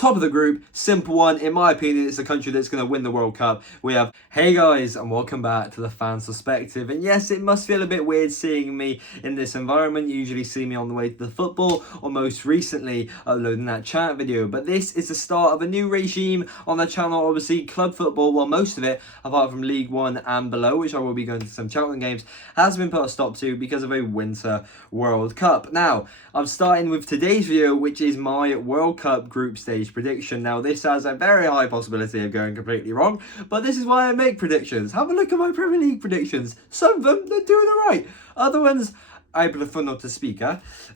Top of the group, simple one. In my opinion, it's the country that's going to win the World Cup. We have, hey guys, and welcome back to the Fan's Perspective. And yes, it must feel a bit weird seeing me in this environment. You usually see me on the way to the football, or most recently uploading that chat video. But this is the start of a new regime on the channel. Obviously, club football, well, most of it, apart from League One and below, which I will be going to some Cheltenham games, has been put a stop to because of a Winter World Cup. Now, I'm starting with today's video, which is my World Cup group stage prediction. Now, this has a very high possibility of going completely wrong, but this is why I make predictions. Have a look at my Premier League predictions. Some of them, they're doing all right. Other ones, I prefer not to speak,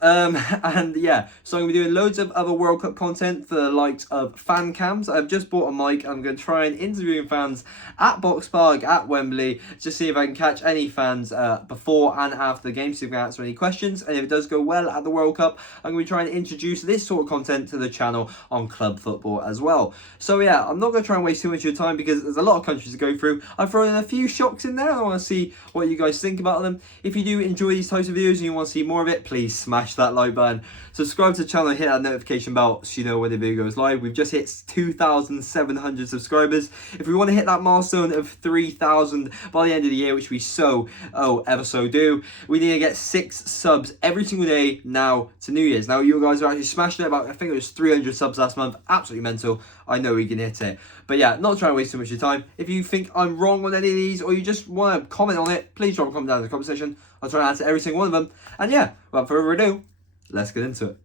and yeah, so I'm going to be doing loads of other World Cup content for the likes of fan cams. I've just bought a mic. I'm going to try and interview fans at Box Park, at Wembley, to see if I can catch any fans before and after the game, so you can answer any questions. And if it does go well at the World Cup, I'm going to be trying to introduce this sort of content to the channel on club football as well. So yeah, I'm not going to try and waste too much of your time because there's a lot of countries to go through. I've thrown in a few shocks in there. I want to see what you guys think about them. If you do enjoy these types of videos and you want to see more of it, please smash that like button, subscribe to the channel, hit that notification bell so you know when the video goes live. We've just hit 2,700 subscribers. If we want to hit that milestone of 3,000 by the end of the year, which we ever so do, we need to get 6 subs every single day now to New Year's. Now, you guys are actually smashing it. About, I think it was 300 subs last month. Absolutely mental. I know we can hit it. But yeah, not trying to waste too much of your time. If you think I'm wrong on any of these, or you just want to comment on it, please drop a comment down in the comment section. I'll try and answer every single one of them. And yeah, without further ado, let's get into it.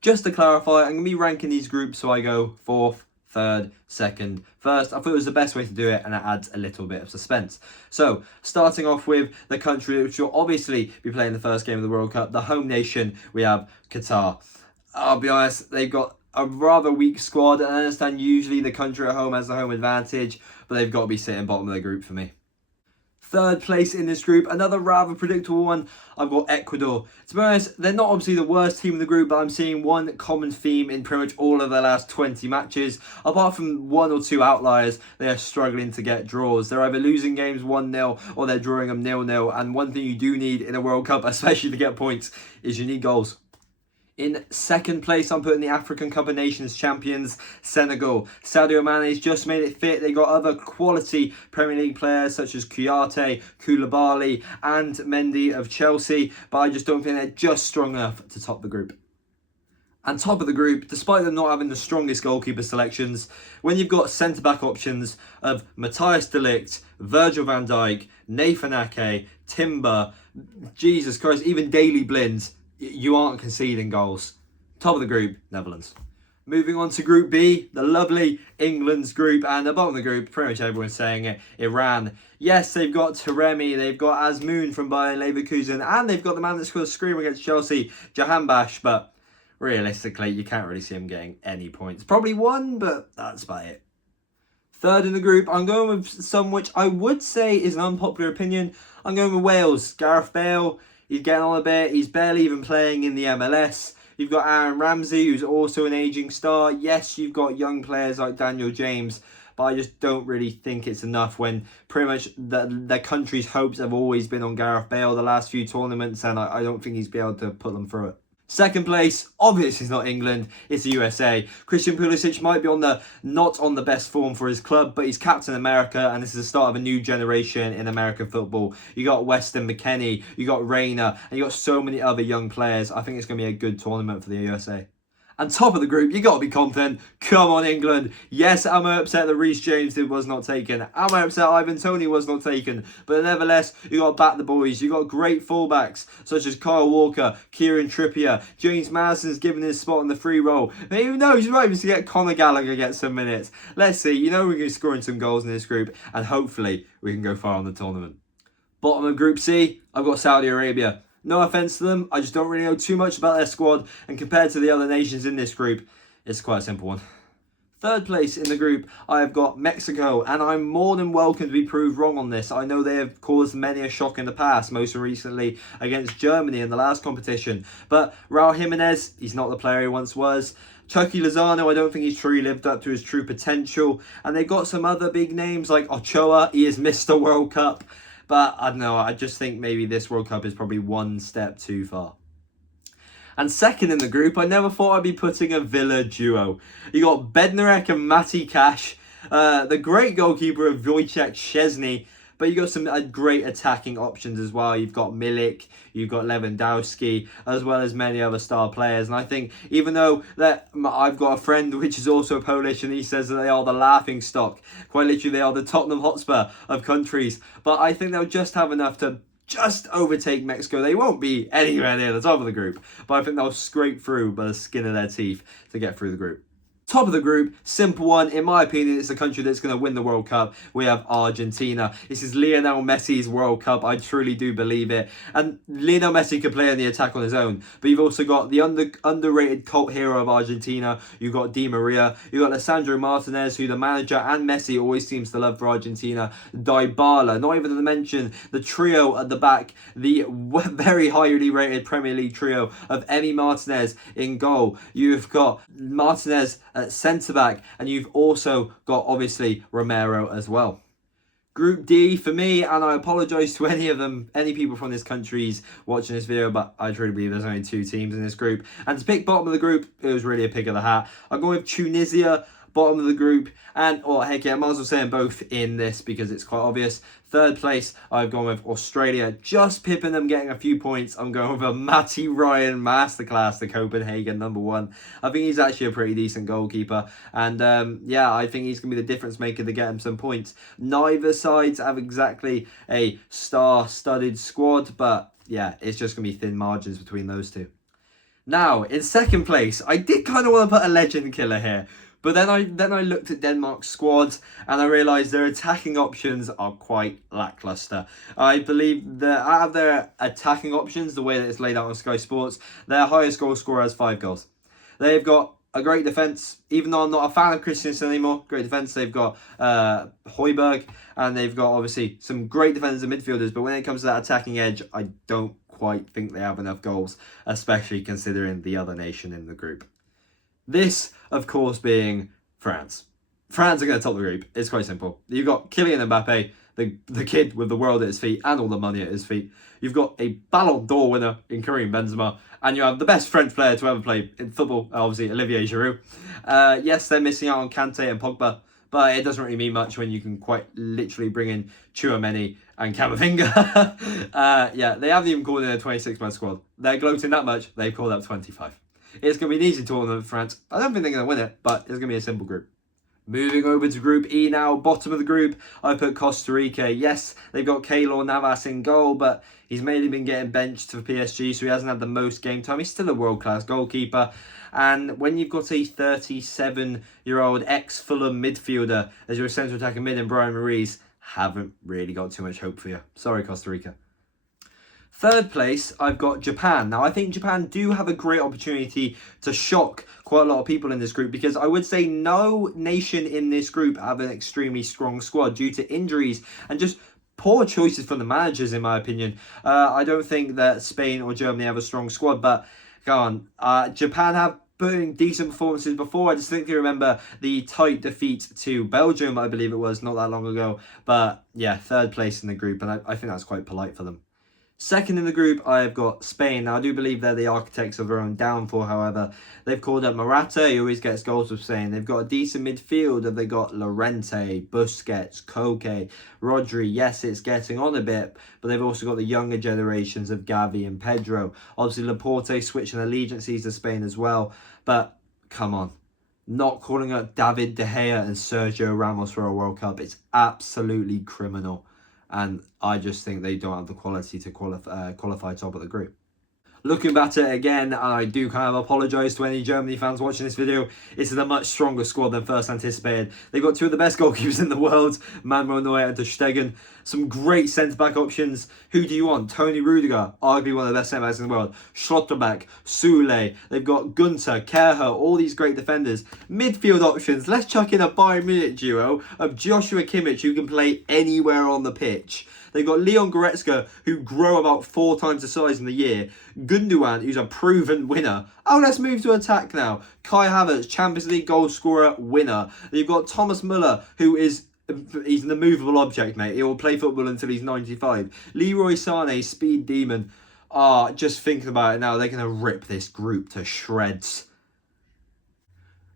Just to clarify, I'm going to be ranking these groups so I go 4th, 3rd, 2nd, 1st. I thought it was the best way to do it, and it adds a little bit of suspense. So, starting off with the country which will obviously be playing the first game of the World Cup, the home nation, we have Qatar. I'll be honest, they've got a rather weak squad, and I understand usually the country at home has the home advantage, but they've got to be sitting bottom of the group for me. 3rd place in this group, another rather predictable one, I've got Ecuador. To be honest, they're not obviously the worst team in the group, but I'm seeing one common theme in pretty much all of their last 20 matches. Apart from 1 or 2 outliers, they are struggling to get draws. They're either losing games 1-0 or they're drawing them 0-0. And one thing you do need in a World Cup, especially to get points, is you need goals. In 2nd place, I'm putting the African Cup of Nations champions, Senegal. Sadio Mane's just made it fit. They got other quality Premier League players such as Kouyaté, Koulibaly and Mendy of Chelsea, but I just don't think they're just strong enough to top the group. And top of the group, despite them not having the strongest goalkeeper selections, when you've got centre-back options of Matthijs de Ligt, Virgil van Dijk, Nathan Ake, Timber, Jesus Christ, even Daley Blind, you aren't conceding goals. Top of the group, Netherlands. Moving on to Group B, the lovely England's group, and the bottom of the group, pretty much everyone's saying it, Iran. Yes, they've got Taremi, they've got Azmoun from Bayer Leverkusen, and they've got the man that scored a screamer against Chelsea, Jahanbash, but realistically, you can't really see him getting any points. Probably 1, but that's about it. 3rd in the group, I'm going with some which I would say is an unpopular opinion. I'm going with Wales. Gareth Bale, he's getting on a bit. He's barely even playing in the MLS. You've got Aaron Ramsey, who's also an ageing star. Yes, you've got young players like Daniel James, but I just don't really think it's enough when pretty much their country's hopes have always been on Gareth Bale the last few tournaments, and I don't think he's been able to put them through it. 2nd place, obviously it's not England, it's the USA. Christian Pulisic might be not on the best form for his club, but he's Captain America, and this is the start of a new generation in American football. You got Weston McKennie, you got Rayner, and you got so many other young players. I think it's going to be a good tournament for the USA. And top of the group, you got to be confident. Come on, England. Yes, am I upset that Reece James was not taken? Am I upset Ivan Toney was not taken? But nevertheless, you got to back the boys. You got great fullbacks such as Kyle Walker, Kieran Trippier. James Maddison's given his spot on the free roll. And who knows, you might even get Conor Gallagher get some minutes. Let's see. You know we're going to be scoring some goals in this group, and hopefully we can go far in the tournament. Bottom of Group C, I've got Saudi Arabia. No offence to them, I just don't really know too much about their squad, and compared to the other nations in this group, it's quite a simple one. 3rd place in the group, I have got Mexico, and I'm more than welcome to be proved wrong on this. I know they have caused many a shock in the past, most recently against Germany in the last competition. But Raul Jimenez, he's not the player he once was. Chucky Lozano, I don't think he's truly lived up to his true potential. And they've got some other big names like Ochoa, he is Mr. World Cup. But I don't know, I just think maybe this World Cup is probably one step too far. And second in the group, I never thought I'd be putting a Villa duo. You got Bednarek and Matty Cash, the great goalkeeper of Wojciech Szczesny, but you got some great attacking options as well. You've got Milik, you've got Lewandowski, as well as many other star players. And I think even though that I've got a friend which is also Polish, and he says that they are the laughing stock, quite literally they are the Tottenham Hotspur of countries, but I think they'll just have enough to just overtake Mexico. They won't be anywhere near the top of the group, but I think they'll scrape through by the skin of their teeth to get through the group. Top of the group, simple one. In my opinion, it's the country that's going to win the World Cup. We have Argentina. This is Lionel Messi's World Cup. I truly do believe it. And Lionel Messi could play on the attack on his own. But you've also got the underrated cult hero of Argentina. You've got Di Maria. You've got Alessandro Martinez, who the manager and Messi always seems to love for Argentina. Dybala. Not even to mention the trio at the back. The very highly rated Premier League trio of Emi Martinez in goal. You've got Martinez at centre-back, and you've also got, obviously, Romero as well. Group D for me, and I apologise to any people from this countries watching this video, but I truly believe there's only 2 teams in this group. And to pick bottom of the group, it was really a pick of the hat. I'm going with Tunisia, bottom of the group, and, heck yeah, I might as well say them both in this because it's quite obvious. Third place, I've gone with Australia, just pipping them, getting a few points. I'm going with a Matty Ryan masterclass, the Copenhagen #1. I think he's actually a pretty decent goalkeeper. And yeah, I think he's going to be the difference maker to get him some points. Neither sides have exactly a star-studded squad, but yeah, it's just going to be thin margins between those two. Now, in second place, I did kind of want to put a legend killer here. But then I looked at Denmark's squad and I realised their attacking options are quite lacklustre. I believe that out of their attacking options, the way that it's laid out on Sky Sports, their highest goal scorer has 5 goals. They've got a great defence, even though I'm not a fan of Christensen anymore. Great defence. They've got Højbjerg, and they've got obviously some great defenders and midfielders. But when it comes to that attacking edge, I don't quite think they have enough goals, especially considering the other nation in the group. This, of course, being France. France are going to top the group. It's quite simple. You've got Kylian Mbappe, the kid with the world at his feet and all the money at his feet. You've got a Ballon d'Or winner in Karim Benzema. And you have the best French player to ever play in football, obviously, Olivier Giroud. Yes, they're missing out on Kante and Pogba, but it doesn't really mean much when you can quite literally bring in Tchouaméni and Camavinga. Yeah, they haven't even called in a 26-man squad. They're gloating that much, they've called up 25. It's going to be an easy tournament for France. I don't think they're going to win it, but it's going to be a simple group. Moving over to Group E now, bottom of the group, I put Costa Rica. Yes, they've got Keylor Navas in goal, but he's mainly been getting benched for PSG, so he hasn't had the most game time. He's still a world-class goalkeeper. And when you've got a 37-year-old ex-Fulham midfielder as your central attacker mid in Brian Ruiz, haven't really got too much hope for you. Sorry, Costa Rica. Third place, I've got Japan. Now, I think Japan do have a great opportunity to shock quite a lot of people in this group because I would say no nation in this group have an extremely strong squad due to injuries and just poor choices from the managers, in my opinion. I don't think that Spain or Germany have a strong squad, but go on. Japan have put in decent performances before. I distinctly remember the tight defeat to Belgium, I believe it was, not that long ago. But yeah, third place in the group, and I think that's quite polite for them. Second in the group, I've got Spain. Now, I do believe they're the architects of their own downfall, however. They've called up Morata, he always gets goals with Spain. They've got a decent midfield. They've got Llorente, Busquets, Koke, Rodri. Yes, it's getting on a bit, but they've also got the younger generations of Gavi and Pedro. Obviously, Laporte switching allegiances to Spain as well. But, come on. Not calling up David De Gea and Sergio Ramos for a World Cup. It's absolutely criminal. And I just think they don't have the quality to qualify top of the group. Looking back at it again, I do kind of apologise to any Germany fans watching this video. This is a much stronger squad than first anticipated. They've got 2 of the best goalkeepers in the world, Manuel Neuer and Ter Stegen. Some great centre-back options. Who do you want? Tony Rudiger, arguably one of the best centre-backs in the world. Schlotterbeck, Sule. They've got Gunter, Kerher, all these great defenders. Midfield options. Let's chuck in a Bayern Munich duo of Joshua Kimmich, who can play anywhere on the pitch. They've got Leon Goretzka, who grow about 4 times the size in the year. Gundogan, who's a proven winner. Oh, let's move to attack now. Kai Havertz, Champions League goal scorer, winner. You've got Thomas Müller, who is... he's an immovable object, mate. He will play football until he's 95. Leroy Sané, speed demon. Just thinking about it now, they're going to rip this group to shreds.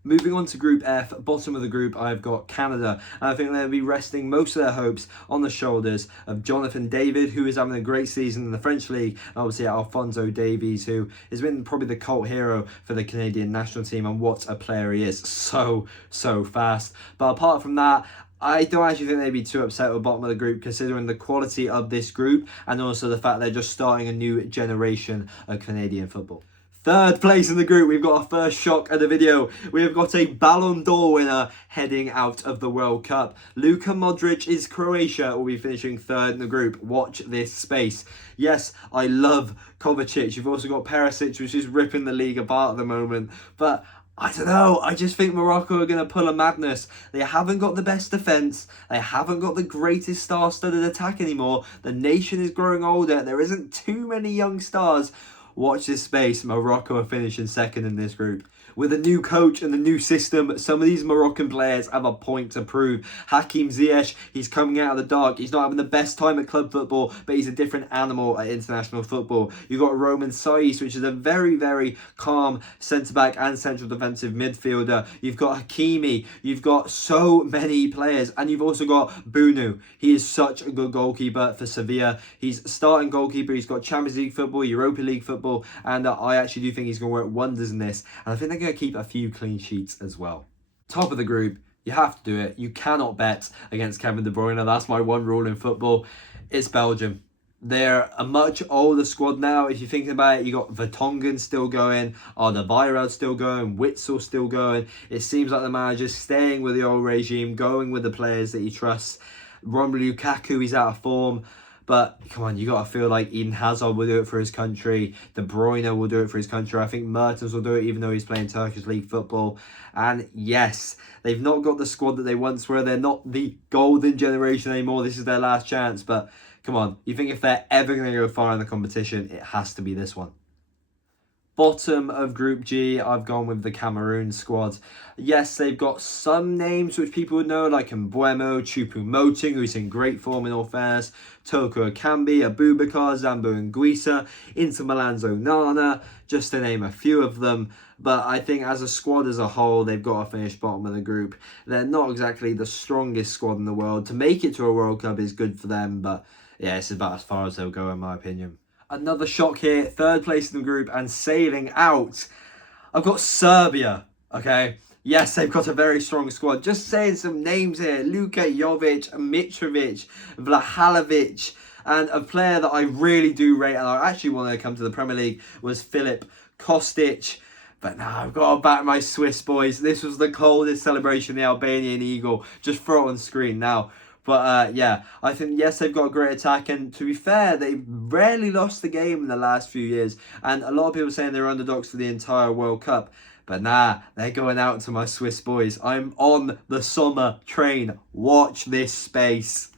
Moving on to Group F, bottom of the group, I've got Canada. And I think they'll be resting most of their hopes on the shoulders of Jonathan David, who is having a great season in the French League. And obviously Alphonso Davies, who has been probably the cult hero for the Canadian national team. And what a player he is. So fast. But apart from that, I don't actually think they'd be too upset with the bottom of the group, considering the quality of this group and also the fact they're just starting a new generation of Canadian football. Third place in the group, we've got our first shock of the video. We have got a Ballon d'Or winner heading out of the World Cup. Luka Modric is Croatia, will be finishing third in the group. Watch this space. Yes, I love Kovacic. You've also got Perisic, which is ripping the league apart at the moment. But I don't know, I just think Morocco are going to pull a madness. They haven't got the best defence. They haven't got the greatest star-studded attack anymore. The nation is growing older. There isn't too many young stars. Watch this space. Morocco are finishing second in this group. With a new coach and the new system, some of these Moroccan players have a point to prove. Hakim Ziyech, he's coming out of the dark. He's not having the best time at club football, but he's a different animal at international football. You've got Roman Saiz, which is a very calm centre-back and central defensive midfielder. You've got Hakimi. You've got so many players. And you've also got Bunu. He is such a good goalkeeper for Sevilla. He's starting goalkeeper. He's got Champions League football, Europa League football, and I actually do think he's going to work wonders in this. And I think they're going to keep a few clean sheets as well. Top of the group, you have to do it. You cannot bet against Kevin De Bruyne. That's my one rule in football. It's Belgium. They're a much older squad now. If you think about it, you got Vertonghen still going, Alderweireld still going, Witsel still going. It seems like the manager's staying with the old regime, going with the players that he trusts. Romelu Lukaku, he's out of form. But come on, you got to feel like Eden Hazard will do it for his country. De Bruyne will do it for his country. I think Mertens will do it even though he's playing Turkish League football. And yes, they've not got the squad that they once were. They're not the golden generation anymore. This is their last chance. But come on, you think if they're ever going to go far in the competition, it has to be this one. Bottom of Group G, I've gone with the Cameroon squad. Yes, they've got some names which people would know, like Mbeumo, Choupo-Moting, who's in great form in all fairness, Toko Ekambi, Abubakar, Zambo Anguissa, Inter Milan's Onana, just to name a few of them. But I think as a squad as a whole, they've got to finish bottom of the group. They're not exactly the strongest squad in the world. To make it to a World Cup is good for them, but yeah, it's about as far as they'll go in my opinion. Another shock here, third place in the group and sailing out. I've got Serbia, okay? Yes, they've got a very strong squad. Just saying some names here. Luka Jovic, Mitrovic, Vlahovic, and a player that I really do rate and I actually want to come to the Premier League was Filip Kostic. But now I've got to back my Swiss boys. This was the coldest celebration, the Albanian Eagle. Just throw it on screen now. But yeah, I think, yes, they've got a great attack. And to be fair, they've rarely lost the game in the last few years. And a lot of people saying they're underdogs for the entire World Cup. But nah, they're going out to my Swiss boys. I'm on the summer train. Watch this space.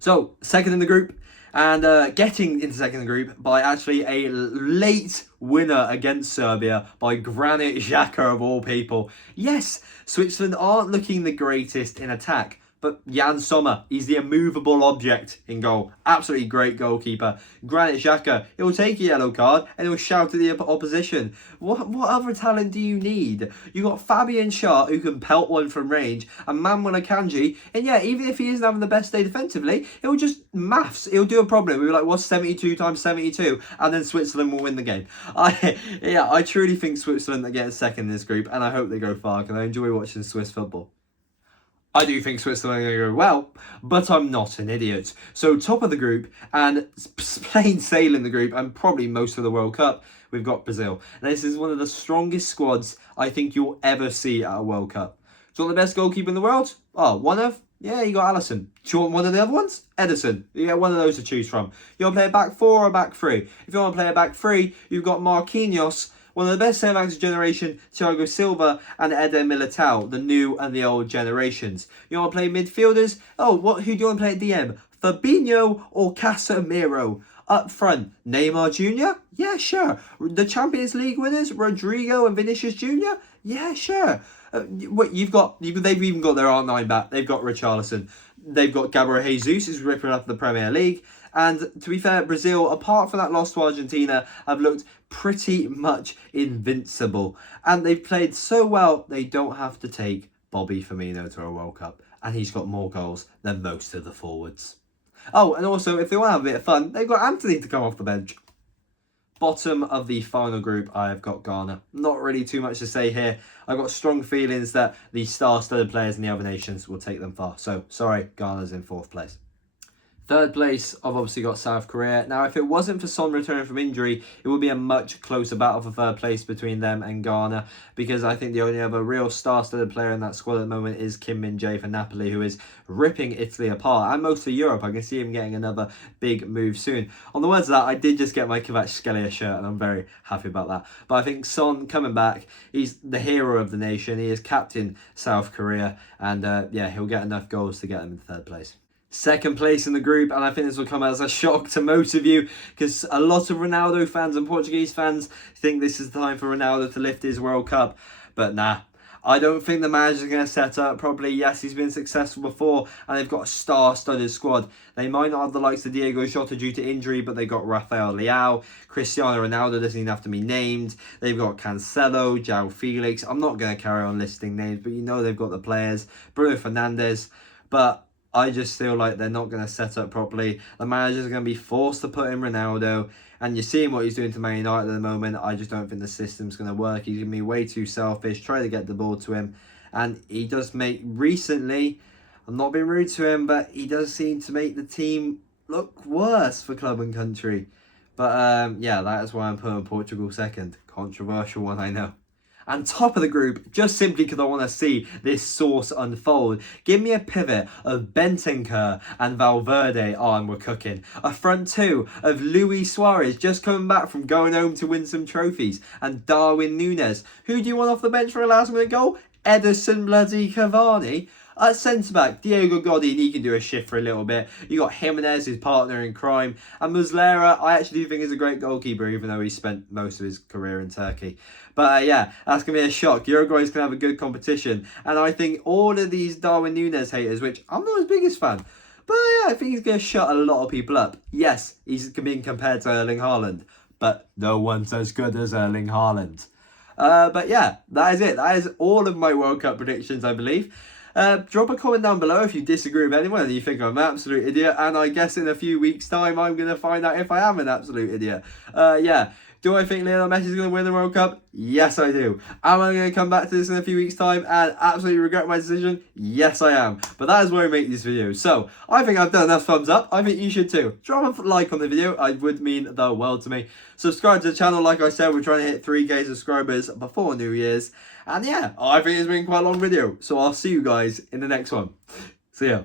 So, second in the group. And getting into second in the group by actually a late winner against Serbia by Granit Xhaka of all people. Yes, Switzerland aren't looking the greatest in attack. But Jan Sommer, he's the immovable object in goal. Absolutely great goalkeeper. Granit Xhaka, he'll take a yellow card and he'll shout at the opposition. What other talent do you need? You got Fabian Schär, who can pelt one from range, and Manuel Akanji. And yeah, even if he isn't having the best day defensively, he'll just maths. He'll do a problem. We'll be like, what's 72 times 72? And then Switzerland will win the game. I truly think Switzerland are getting second in this group, and I hope they go far, because I enjoy watching Swiss football. I do think Switzerland are going to go well, but I'm not an idiot. So top of the group and plain sailing the group and probably most of the World Cup, we've got Brazil. And this is one of the strongest squads I think you'll ever see at a World Cup. Do you want the best goalkeeper in the world? Oh, one of? Yeah, you got Alisson. Do you want one of the other ones? Edison. You get one of those to choose from. You want to play a back four or a back three? If you want to play a back three, you've got Marquinhos, one of the best centre-backs of generation, Thiago Silva and Eder Militao, the new and the old generations. You want to play midfielders? Oh, who do you want to play at DM? Fabinho or Casemiro? Up front, Neymar Jr.? Yeah, sure. The Champions League winners, Rodrigo and Vinicius Jr.? Yeah, sure. They've even got their R9 back. They've got Richarlison. They've got Gabriel Jesus, who's ripping up the Premier League. And to be fair, Brazil, apart from that loss to Argentina, have looked pretty much invincible. And they've played so well, they don't have to take Bobby Firmino to a World Cup. And he's got more goals than most of the forwards. Oh, and also, if they want to have a bit of fun, they've got Anthony to come off the bench. Bottom of the final group, I've got Ghana. Not really too much to say here. I've got strong feelings that the star-studded players in the other nations will take them far. So, sorry, Ghana's in 4th place. 3rd place, I've obviously got South Korea. Now, if it wasn't for Son returning from injury, it would be a much closer battle for 3rd place between them and Ghana, because I think the only other real star-studded player in that squad at the moment is Kim Min-jae for Napoli, who is ripping Italy apart, and most of Europe. I can see him getting another big move soon. On the words of that, I did just get my Kvaratskhelia shirt, and I'm very happy about that. But I think Son coming back, he's the hero of the nation. He is captain South Korea, and yeah, he'll get enough goals to get them in 3rd place. 2nd place in the group, and I think this will come as a shock to most of you, because a lot of Ronaldo fans and Portuguese fans think this is the time for Ronaldo to lift his World Cup, but nah. I don't think the manager's going to set up properly. Yes, he's been successful before, and they've got a star-studded squad. They might not have the likes of Diego Jota due to injury, but they've got Rafael Leao. Cristiano Ronaldo doesn't even have to be named. They've got Cancelo, João Felix. I'm not going to carry on listing names, but you know they've got the players. Bruno Fernandes. But I just feel like they're not going to set up properly. The manager's going to be forced to put in Ronaldo. And you're seeing what he's doing to Man United at the moment. I just don't think the system's going to work. He's going to be way too selfish, try to get the ball to him. And he does make, recently, I'm not being rude to him, but he does seem to make the team look worse for club and country. But yeah, that is why I'm putting Portugal 2nd. Controversial one, I know. And top of the group, just simply because I want to see this sauce unfold. Give me a pivot of Bentancur and Valverde. Oh, and we're cooking. A front two of Luis Suarez, just coming back from going home to win some trophies. And Darwin Núñez. Who do you want off the bench for a last-minute goal? Edison bloody Cavani. At centre-back, Diego Godin, he can do a shift for a little bit. You got Jimenez, his partner in crime. And Muslera, I actually do think is a great goalkeeper, even though he spent most of his career in Turkey. But yeah, that's going to be a shock. Uruguay's going to have a good competition. And I think all of these Darwin Núñez haters, which I'm not his biggest fan, but yeah, I think he's going to shut a lot of people up. Yes, he's being compared to Erling Haaland, but no one's as good as Erling Haaland. But yeah, that is it. That is all of my World Cup predictions, I believe. Drop a comment down below if you disagree with anyone and you think I'm an absolute idiot. And I guess in a few weeks' time, I'm going to find out if I am an absolute idiot. Yeah. Do I think Lionel Messi is going to win the World Cup? Yes, I do. Am I going to come back to this in a few weeks' time and absolutely regret my decision? Yes, I am. But that is why I make these videos. So, I think I've done enough thumbs up. I think you should too. Drop a like on the video. It would mean the world to me. Subscribe to the channel. Like I said, we're trying to hit 3K subscribers before New Year's. And yeah, I think it's been quite a long video. So, I'll see you guys in the next one. See ya.